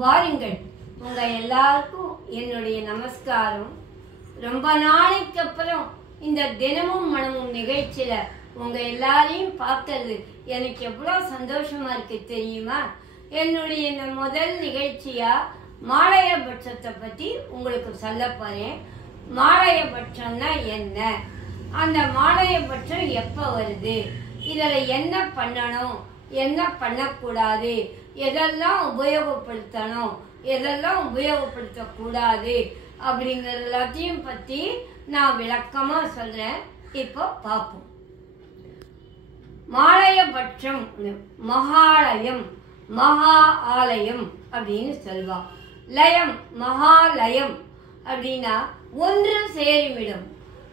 வாருங்கள். உங்க எல்லாருக்கும் என்னுடைய நமஸ்காரம். ரொம்ப நாளைக்கு அப்புறம் இந்த தினமும் மனமும் நிகழ்ச்சியில உங்க எல்லாரையும் பார்க்கறது எனக்கு எவ்வளவு சந்தோஷமா இருக்கு தெரியுமா? என்னுடைய இந்த முதல் நிகழ்ச்சியா மாலயபட்சத்தை பத்தி உங்களுக்கு சொல்ல போறேன். மாலயபட்சம்னா என்ன, அந்த மாலயபட்சம் எப்ப வருது, இதுல என்ன பண்ணணும், என்ன பண்ணக்கூடாது, எதெல்லாம் உபயோகப்படுத்தணும், எதெல்லாம் உபயோகப்படுத்த கூடாது அப்படிங்கறது எல்லாத்தையும் பத்தி நான் விளக்கமா சொல்றேன். இப்போ பார்ப்போம். மாலயபட்சம் மகாலயம், மகா ஆலயம் அப்படின்னு சொல்வா. லயம், மகாலயம் அப்படின்னா ஒன்று சேருமிடம்.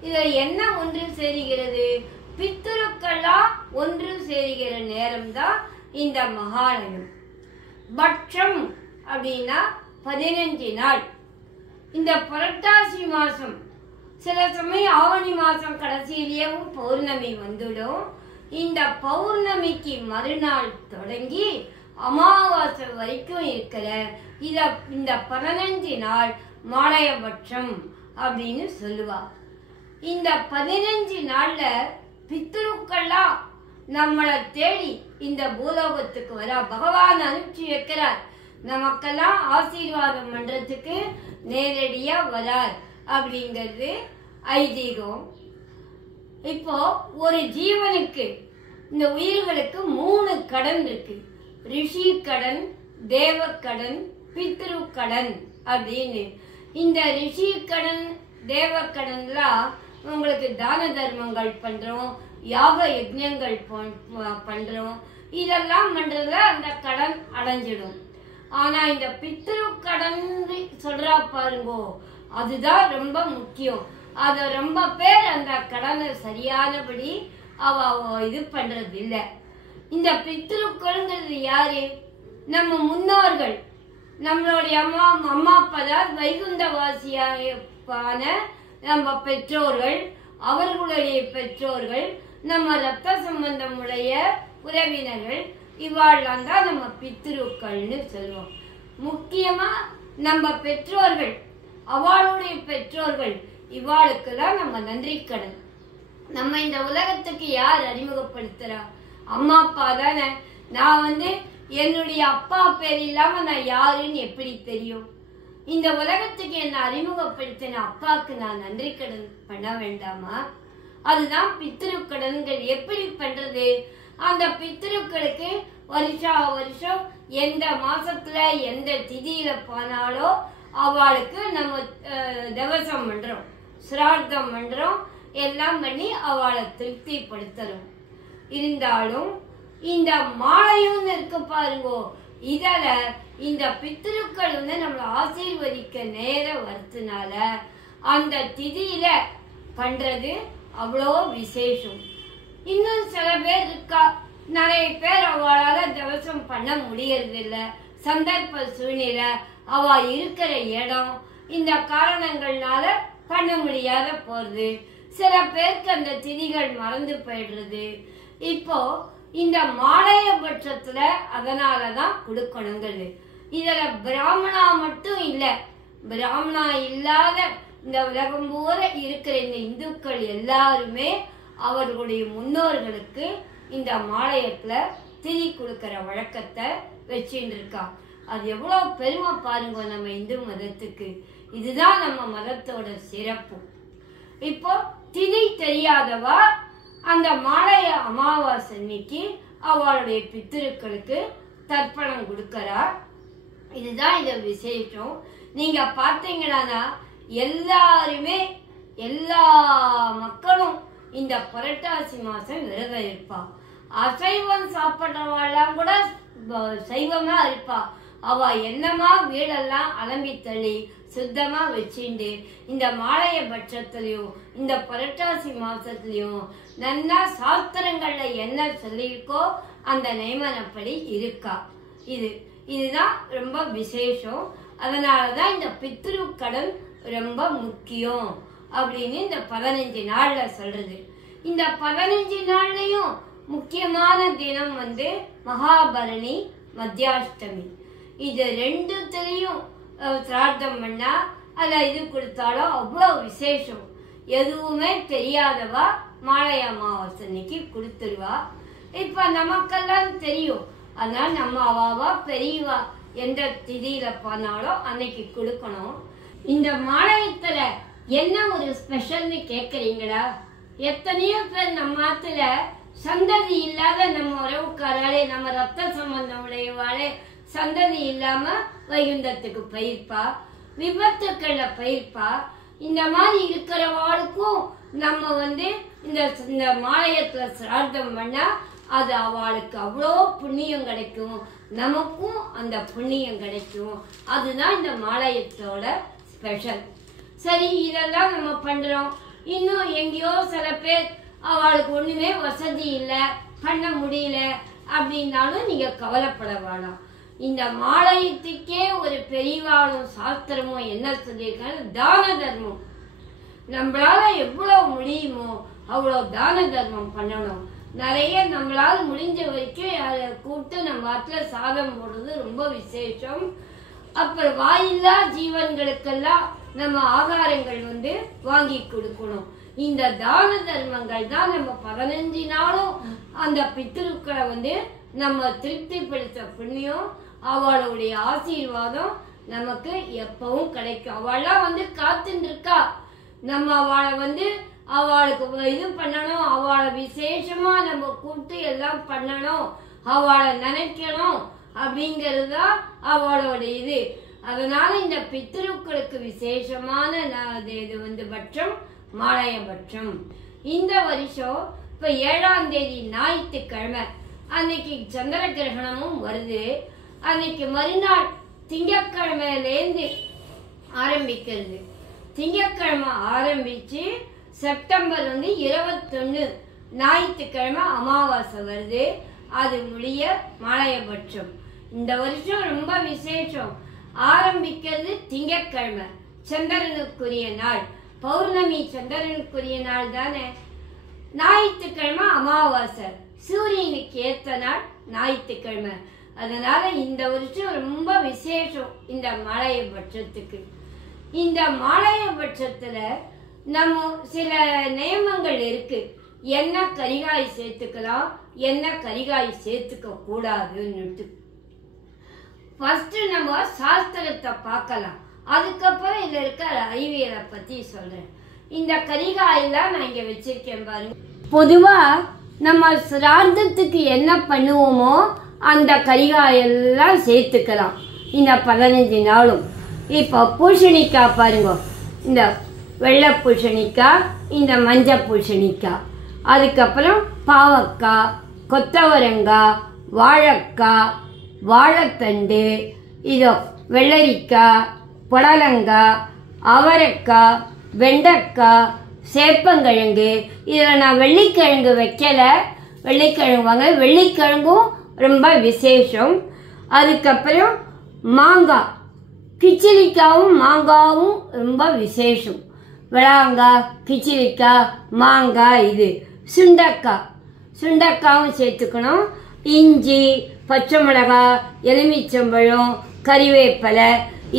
இதுல என்ன ஒன்று சேருகிறது? பித்ருக்கெல்லாம் ஒன்று சேருகிற நேரம் தான் இந்த மகாலயம். பட்சம் அப்படின்னா 15 நாள். இந்த புரட்டாசி மாசம், சில சமயம் ஆவணி மாசம் கடைசியிலேயும் பௌர்ணமி வந்துடும். இந்த பௌர்ணமிக்கு மறுநாள் தொடங்கி அமாவாசை வரைக்கும் இருக்கிற இந்த 15 நாள் மாலயபட்சம் அப்படின்னு சொல்லுவா. இந்த 15 நாள்ல பித்ருக்கெல்லாம் நம்மளை தேடி இந்த பூலோகத்துக்கு வர பகவான் அனுப்பிச்சு வைக்கிறார். நமக்கெல்லாம் ஆசீர்வாதம் பண்றதுக்கு நேரடியா வரார் அப்படிங்கிறது ஐதீகம். இப்போ ஒரு ஜீவனுக்கு, இந்த உயிர்களுக்கு 3 கடன் இருக்கு. ரிஷி கடன், தேவ கடன், பித்ரு கடன் அப்படின்னு. இந்த ரிஷி கடன், தேவ கடன்லாம் உங்களுக்கு தான தர்மங்கள் பண்றோம், யாக யஜ்ஞங்கள் பண்றோம், இதெல்லாம் பண்றதுல அந்த கடன் அடைஞ்சிடும். ஆனா இந்த பித்ரு கடன் சொல்றா பாருங்கோ, அதுதான் ரொம்ப முக்கியம். அத ரொம்ப பேர் அந்த கடனை சரியானபடி அவ இது பண்றது இல்ல. இந்த பித்ருக்கள்ங்கிறது யாரு? நம்ம முன்னோர்கள், நம்மளுடைய அம்மா அப்பா தான் வைகுந்தவாசியான நம்ம பெற்றோர்கள், அவர்களுடைய பெற்றோர்கள், நம்ம ரத்த சம்பந்தம் உடைய உறவினர்கள், இவாள்லாம் தான் நம்ம பித்ருக்கள்னு சொல்லுவோம். முக்கியமா நம்ம பெற்றோர்கள், அவளுடைய பெற்றோர்கள், இவாளுக்கு தான் நம்ம நன்றி கடன். நம்ம இந்த உலகத்துக்கு யார் அறிமுகப்படுத்துறா? அம்மா அப்பா தானே. நான் என்னுடைய அப்பா பேர் இல்லாம நான் யாருன்னு எப்படி தெரியும்? இந்த உலகத்துக்கு என்ன அறிமுகப்படுத்தின அப்பாவுக்கு நான் நன்றி கடன் பண்ண வேண்டாமா? அதுதான் பித்ருக்கடன்கள். எப்படி பண்றது? அந்த பித்ருக்களுக்கு வருஷம் எந்த மாசத்துல எந்த திதியில போனாலோ அவளுக்கு நம்ம தவசம் பண்றோம், சிரார்த்தம் பண்றோம், எல்லாம் பண்ணி அவளை திருப்திப்படுத்துறோம். இருந்தாலும் இந்த மாலையும் இருக்கு பாருங்கோ, இதால இந்த பித்ருக்கள் நம்மளை ஆசீர்வதிக்க நேர வரதுனால அந்த திதியில பண்றது அவ்வளோ விசேஷம். இன்னும் சில பேர் இருக்கா, நிறைய பேர் அவளால தவசம் பண்ண முடியறது இல்ல. சந்தர்ப்ப சூழ்நிலை, அவ இருக்கிற இடம், இந்த காரணங்கள்னால பண்ண முடியாத போறது. சில பேருக்கு அந்த திதிகள் மறந்து போயிடுறது. இப்போ இந்த மாலயபட்சத்துல அதனாலதான் கொடுக்கணுங்கிறது. இதுல பிராமணா மட்டும் இல்ல, பிராமணா இல்லாத இந்த உலகம் பூரா இருக்கிற இந்த இந்துக்கள் எல்லாருமே அவர்களுடைய முன்னோர்களுக்கு இந்த மாலயத்துல திதி கொடுக்கிற வழக்கத்தை வச்சுட்டு இருக்கா. அது எவ்வளவு பெருமை பாருங்க நம்ம இந்து மதத்துக்கு. இதுதான் நம்ம மதத்தோட சிறப்பு. இப்போ திதி தெரியாதவா அந்த மாலய அமாவாசை அன்னைக்கு அவளுடைய பித்திருக்களுக்கு தர்ப்பணம் கொடுக்கறா. இதுதான் இந்த விசேஷம். நீங்க பாத்தீங்கன்னா எல்லாருமே, எல்லா மக்களும் இந்த புரட்டாசி மாசம் விரதம் இருப்பா. அசைவம் சாப்பிட்றவாள்லாம் கூட சைவமா இருப்பா. அவ என்னமா வீடெல்லாம் அலம்பி தள்ளி சுத்தமா வச்சுண்டு இந்த மாலயபட்சத்திலையும் இந்த புரட்டாசி மாசத்துலயும் நல்லா சாஸ்திரங்கள்ல என்ன சொல்லியிருக்கோ அந்த நியமனப்படி இருக்கா. இதுதான் ரொம்ப விசேஷம். அதனாலதான் இந்த பித்ரு கடன் ரொம்ப முக்கியம் அப்படின்னு இந்த 15 நாள்ல சொல்றது. இந்த 15 நாள்லயும் முக்கியமான தினம் மகாபரணி மத்தியாஷ்டமி. இது ரெண்டுத்திலையும் சிரார்த்தம் பண்ணா அல்ல இது கொடுத்தாலும் அவ்வளவு விசேஷம். எதுவுமே தெரியாதவா மாலை அமாவாசை அன்னைக்கு கொடுத்துருவா. இப்ப நமக்கெல்லாம் தெரியும், அதனால நம்ம அவாவா பெரியவா எந்த திதியில பண்ணாலும் அன்னைக்கு கொடுக்கணும். இந்த மாலயத்துல என்ன ஒரு ஸ்பெஷல்னு கேக்குறீங்களா? எத்தனையோ பேர் நம்ம ஆத்துல சந்ததி இல்லாத நம்ம உறவுக்காராலே நம்ம ரத்த சம்பந்தம் உடையவாளே சந்ததி இல்லாம வைகுந்தத்துக்கு போயிருப்பா, விபத்துக்கள்ல போயிருப்பா. இந்த மாதிரி இருக்கிறவாளுக்கும் நம்ம இந்த மாலயத்துல சிரார்த்தம் பண்ணா அது அவளுக்கு அவ்வளோ புண்ணியம் கிடைக்கும், நமக்கும் அந்த புண்ணியம் கிடைக்கும். அதுதான் இந்த மாலயத்தோட ஸ்பெஷல். சரி, இதெல்லாம் நம்ம பண்றோம். இன்னும் எங்கேயோ சில பேர் அவளுக்கு ஒண்ணுமே வசதி இல்லை, பண்ண முடியல அப்படின்னாலும் நீங்க கவலைப்பட வேணாம். இந்த மாலயத்துக்கே ஒரு பெரியவாளும் சாஸ்திரமும் என்ன சொல்லியிருக்காங்க, தான தர்மம். நம்மளால எவ்வளவு முடியுமோ அவ்வளவு தான தர்மம் பண்ணணும். நிறைய நம்மளால முடிஞ்ச வரைக்கும் அதை கூப்பிட்டு நம்ம ஆத்துல சாதம் போடுறது ரொம்ப விசேஷம். அப்புறம் வாயில்லா ஜீவன்களுக்கெல்லாம் நம்ம ஆகாரங்கள் வாங்கி கொடுக்கணும். இந்த தான தர்மங்கள் தான் நம்ம 15 நாளும் அந்த பித்ருக்களை நம்ம திருப்திப்படுத்த புண்ணியம். அவளுடைய ஆசீர்வாதம் நமக்கு எப்பவும் கிடைக்கும். அவள்லாம் காத்துட்டு இருக்கா. நம்ம அவளை அவளுக்கு இது பண்ணணும், அவளை விசேஷமா நம்ம கூப்பிட்டு எல்லாம் பண்ணணும், அவளை நினைக்கணும் அப்படிங்கறதுதான் அவளோட இது. அதனால இந்த பித்ருக்களுக்கு விசேஷமான இது பட்சம் மாலயபட்சம். இந்த வருஷம் இப்ப 7ஆம் தேதி ஞாயிற்றுக்கிழமை அன்னைக்கு சந்திர கிரகணமும் வருது. அன்னைக்கு மறுநாள் திங்கட்கிழமையிலேருந்து ஆரம்பிக்கிறது. திங்கட்கிழமை ஆரம்பிச்சு செப்டம்பர் 21 ஞாயிற்றுக்கிழமை அமாவாசை வருது. அது முடிய மாலயபட்சம். இந்த வருஷம் ரொம்ப விசேஷம். ஆரம்பிக்கிறது திங்கட்கிழமை, சந்திரனுக்குரிய நாள், பௌர்ணமி சந்திரனுக்குரிய நாள் தானே. ஞாயிற்றுக்கிழமை அமாவாசை, சூரியனுக்கு ஏத்த நாள் ஞாயிற்றுக்கிழமை. அதனால இந்த வருஷம் ரொம்ப விசேஷம் இந்த மாலயபட்சத்துக்கு. இந்த மாலயபட்சத்துல நம்ம சில நியமங்கள் இருக்கு. என்ன கரிகாய் சேர்த்துக்கலாம், என்ன கரிகாய் சேர்த்துக்க கூடாதுன்னு. ஃபர்ஸ்ட் நம்ம சாஸ்திரத்தை பார்க்கலாம், அதுக்கப்புறம் இதுல இருக்க அறிவியலை பத்தி சொல்றேன். இந்த கரிகாயெல்லாம் நான் இங்க வச்சிருக்கேன் பாருங்க. பொதுவா நம்ம சிரார்த்தத்துக்கு என்ன பண்ணுவோமோ அந்த கரிகாயெல்லாம் சேர்த்துக்கலாம் இந்த 15 நாளும். இப்ப பூசணிக்காய் பாருங்க, இந்த வெள்ளை பூசணிக்காய், இந்த மஞ்சள் பூசணிக்காய், அதுக்கப்புறம் பாவக்காய், கொத்தவரங்காய், வாழைக்காய், வாழைத்தண்டு, இதோ வெள்ளரிக்காய், புடலங்காய், அவரைக்காய், வெண்டைக்காய், சேப்பங்கிழங்கு. இதில் நான் வெள்ளிக்கிழங்கு வைக்கல, வெள்ளிக்கிழங்கு வாங்க. வெள்ளிக்கிழங்கும் ரொம்ப விசேஷம். அதுக்கப்புறம் மாங்காய், கிச்சிலிக்காவும் மாங்காவும் ரொம்ப விசேஷம். விளாங்காய், கிச்சிலிக்காய், மாங்காய், இது சுண்டக்காய், சுண்டக்காவும் சேர்த்துக்கணும். இஞ்சி, பச்சை மிளகாய், எலுமிச்சம்பழம், கறிவேப்பிலை,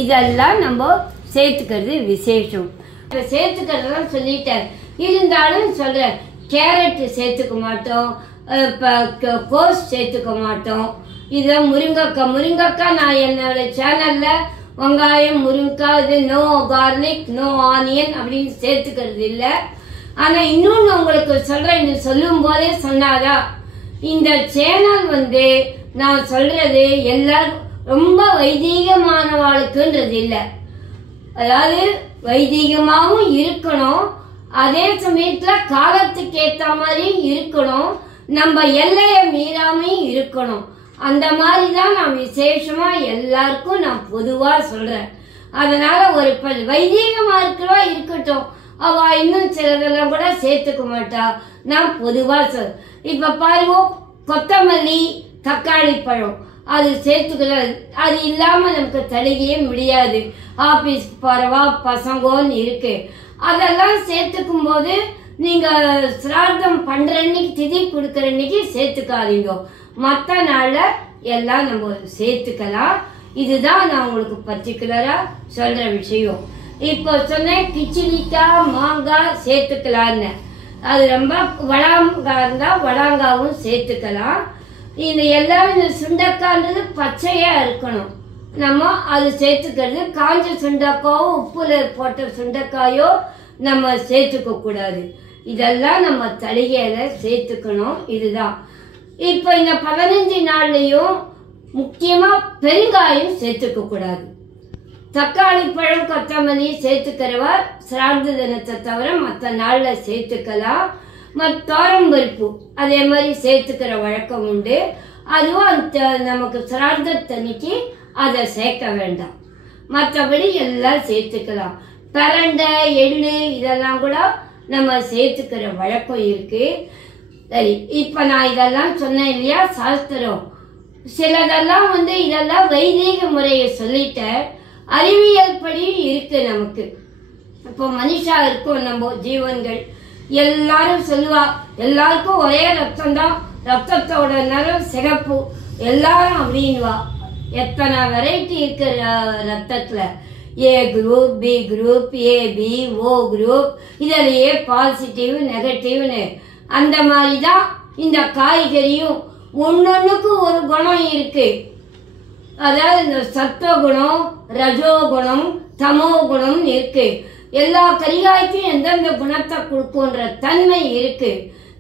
இதெல்லாம் நம்ம சேர்த்துக்கிறது விசேஷம். சேர்த்துக்கிறதெல்லாம் சொல்லிட்டேன், இருந்தாலும் சொல்றேன். கேரட் சேர்த்துக்க மாட்டோம், கோஸ் சேர்த்துக்க மாட்டோம். இத முருங்கைக்காய், முருங்கைக்காய் நான் என்னோட சேனல்ல வெங்காயம், முருங்கைக்காய், இது நோ கார்லிக், நோ ஆனியன் அப்படின்னு சேர்த்துக்கிறது இல்லை. ஆனா இன்னொன்னு உங்களுக்கு சொல்றேன், இது சொல்லும் போதே சொன்னாரா, இந்த சேனல் நான் சொல்றது எல்லாரும் ரொம்ப வைதீகமானவாளுக்குன்றது இல்லை. அதாவது வைதீகமாவும் இருக்கணும், அதே சமயத்துல காலத்துக்கு ஏத்த மாதிரி இருக்கணும், நம்ம எல்லைய மீறாம இருக்கணும். அந்த மாதிரிதான் நான் விசேஷமா எல்லாருக்கும் நான் பொதுவா சொல்றேன். அதனால ஒரு வைதீகமா இருக்கிறவா இருக்கட்டும், அவ இன்னும் சிலதெல்லாம் கூட சேர்த்துக்க மாட்டா. நான் பொதுவா இப்ப பாருங்க, கொத்தமல்லி, தக்காளி பழம் அது சேர்த்துக்கிறது. அது இல்லாம நமக்கு தடுக்கவே முடியாது. ஆபீஸ் போறவா பசங்கன்னு இருக்கு, அதெல்லாம் சேர்த்துக்கும் போது நீங்க சிரார்த்தம் பண்ற அன்னைக்கு, திதி கொடுக்கற அன்னைக்கு சேர்த்துக்காதீங்க. மற்ற நாள்ல எல்லாம் நம்ம சேர்த்துக்கலாம். இதுதான் நான் உங்களுக்கு பர்டிகுலரா சொல்ற விஷயம். இப்போ சொன்னேன் கிச்சிலிக்காய் மாங்காய் சேர்த்துக்கலான்னு. அது ரொம்ப வடாங்காய் இருந்தா வடாங்காவும் சேர்த்துக்கலாம். இந்த எல்லாரும் இந்த சுண்டக்காய்ன்றது பச்சையா இருக்கணும். நம்ம அது சேர்த்துக்கிறது காஞ்ச சுண்டக்காயோ உப்புல போட்ட முருங்கைக்காயோ நம்ம சேர்த்துக்க கூடாது. இதெல்லாம் நம்ம தளிகையில சேர்த்துக்கணும். இதுதான். இப்ப இந்த 15 நாள்லயும் முக்கியமா பெருங்காயம் சேர்த்துக்க கூடாது. தக்காளி பழம் கொத்தமல்லி சேர்த்துக்கிறவா சிரார்த்த தினத்தை தவிர மற்ற நாள்ல சேர்த்துக்கலாம். தோரம்பருப்பு அதே மாதிரி சேர்த்துக்கிற வழக்கம் உண்டு. அதுவும் நமக்கு சிரார்த்தத்தன்னைக்கு அதை சேர்க்க வேண்டாம். மற்றபடி எல்லாம் சேர்த்துக்கலாம். பரண்டை எள்ளு இதெல்லாம் கூட நம்ம சேர்த்துக்கிற வழக்கம் இருக்கு. சரி, இப்ப நான் இதெல்லாம் சொன்னேன் இல்லையா சாஸ்திரம். சிலதெல்லாம் இதெல்லாம் வைதீக முறையை சொல்லிட்டேன். அறிவியல் படி இருக்கு நமக்கு. இப்போ மனுஷா இருக்கும் நம்ம ஜீவன்கள் எல்லாரும் சொல்லுவா எல்லாருக்கும் ஒரே ரத்தம் தான், ரத்தத்தோட நிறம் சிகப்பு எல்லாரும் அப்படின்வா. எத்தனை வெரைட்டி இருக்கு ரத்தத்துல. A group, B group, AB, O group, இதுலயே பாசிட்டிவ் நெகட்டிவ்னு. அந்த மாதிரிதான் இந்த காய்கறியும் ஒன்னொன்னுக்கு ஒரு குணம் இருக்கு. அதாவது இந்த சத்துவ குணம், ரஜோ குணம், தமோ குணம் இருக்கு. எல்லா கரிகாய்க்கும் எந்தெந்த குணத்தை கொடுக்கும்ன்ற தன்மை இருக்கு.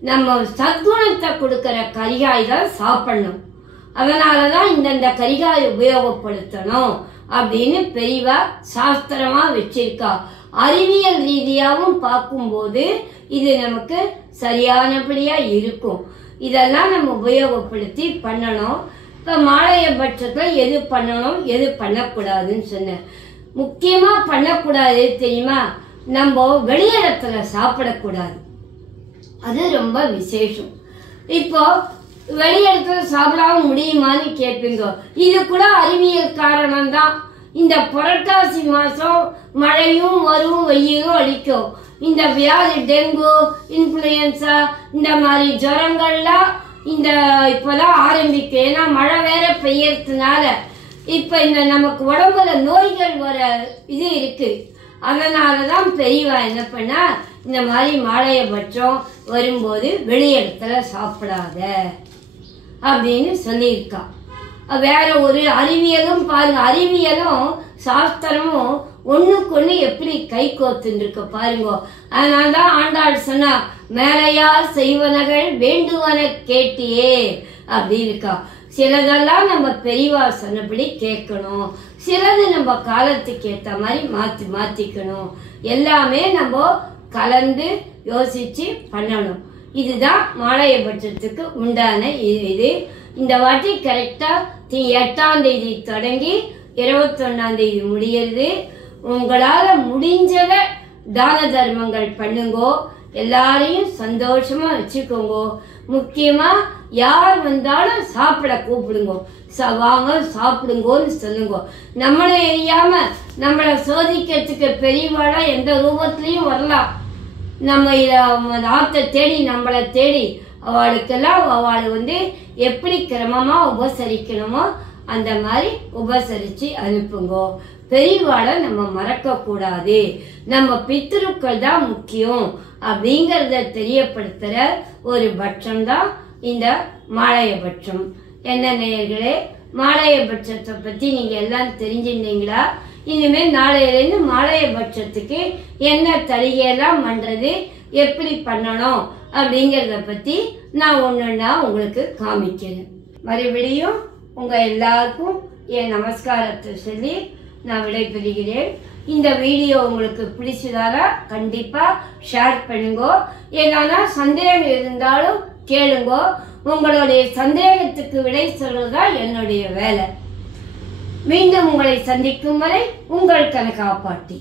நம்ம சத்குணத்தை கொடுக்கிற கரிகாய் தான் சாப்பிடணும். அதனாலதான் இந்தந்த கரிகாய் உபயோகப்படுத்தணும் அப்படின்னு பெரியவா சாஸ்திரமா வச்சிருக்கா. அறிவியல் ரீதியாவும் பார்க்கும்போது இது நமக்கு சரியானபடியா இருக்கும். இதெல்லாம் நம்ம உபயோகப்படுத்தி பண்ணணும். இப்ப மாலைய பட்சத்துல எது பண்ணணும் எது பண்ணக்கூடாதுன்னு சொன்ன. முக்கியமா பண்ணக்கூடாது தெரியுமா, நம்ம வெளியிடத்துல சாப்பிடக்கூடாது. அது ரொம்ப விசேஷம். இப்போ வெளியிடத்துல சாப்பிடாம முடியுமான்னு கேட்பீங்க. இது கூட அறிவியல் காரணம் தான். இந்த புரட்டாசி மாசம் மழையும் வரும், வெயிலும் அடிக்கும். இந்த வியாதி டெங்கு, இன்ஃபுளுயன்சா இந்த மாதிரி ஜுரங்கள்லாம் இந்த இப்பதான் ஆரம்பிக்கும். ஏன்னா மழை வேற பெய்யறதுனால இப்ப இந்த நமக்கு உடம்புல நோய்கள் வர இது இருக்கு. அதனாலதான் பெரியவா என்ன பண்ணா இந்த மாதிரி மாலையபட்சம் வரும்போது வெளியிடத்துல சாப்பிடாத அப்படின்னு சொல்லியிருக்கா. வேற ஒரு அறிவியலும் பாருங்க, அறிவியலும் சாஸ்திரமும் ஒண்ணுக்கு ஒண்ணு எப்படி கை கோத்துன்னு இருக்க பாருங்க. அதனாலதான் ஆண்டாள் சொன்னா மேலையார் செய்வனகள் வேண்டுவன கேட்டியே அப்படி இருக்கா. சிலதெல்லாம் நம்ம பெரியவா சொன்னபடி கேட்கணும், சிலது நம்ம காலத்துக்கு ஏத்த மாதிரி மாத்திக்கணும். எல்லாமே நம்ம கலந்து யோசிச்சு பண்ணணும். இதுதான் மாலையபட்சத்துக்கு உண்டான இது. இந்த வாட்டி கரெக்டா 8ஆம் தேதி தொடங்கி 21ஆம் தேதி முடியுது. உங்களால முடிஞ்சத தான தர்மங்கள் பண்ணுங்கோ. எல்லாரையும் சந்தோஷமா வச்சுக்கோங்க. முக்கியமா யார் வந்தாலும் சாப்பிட கூப்பிடுங்க. வாங்க சாப்பிடுங்கன்னு சொல்லுங்க. நம்மளை எரியாம நம்மளை சோதிக்கிறதுக்கு பெரியவாளா எந்த ரூபத்திலையும் வரலாம். நம்ம ஆத்தை தேடி நம்மளை தேடி அவளுக்கெல்லாம் அவளை எப்படி கிரமமா உபசரிக்கணுமோ அந்த மாதிரி உபசரிச்சு அனுப்புங்க. பெரியவாளை நம்ம மறக்க கூடாது. நம்ம பித்ருக்கள் தான் முக்கியம் அப்படிங்கறத தெரியப்படுத்துற ஒரு பட்சம் தான் இந்த மாலையபட்சம். என்ன நேயர்களே, மாலையபட்சத்தை பத்தி நீங்க எல்லாம் தெரிஞ்சிருந்தீங்களா? இனிமே நாளையிலிருந்து மாலையபட்சத்துக்கு என்ன தளிகையெல்லாம் பண்றது, எப்படி பண்ணணும் அப்படிங்கறத பத்தி நான் ஒன்னொன்னா உங்களுக்கு காமிக்கிறேன். மறுபடியும் உங்க எல்லாருக்கும் என் நமஸ்காரத்தை சொல்லி நான் விடைபெறுகிறேன். இந்த வீடியோ உங்களுக்கு பிடிச்சதால கண்டிப்பா ஷேர் பண்ணுங்க. ஏன்னா சந்தேகம் இருந்தாலும் கேளுங்க. உங்களுடைய சந்தேகத்துக்கு விடை சொல்றதுதான் என்னுடைய வேலை. மீண்டும் உங்களை சந்திக்கும் வரை உங்கள் கனகா பாட்டி.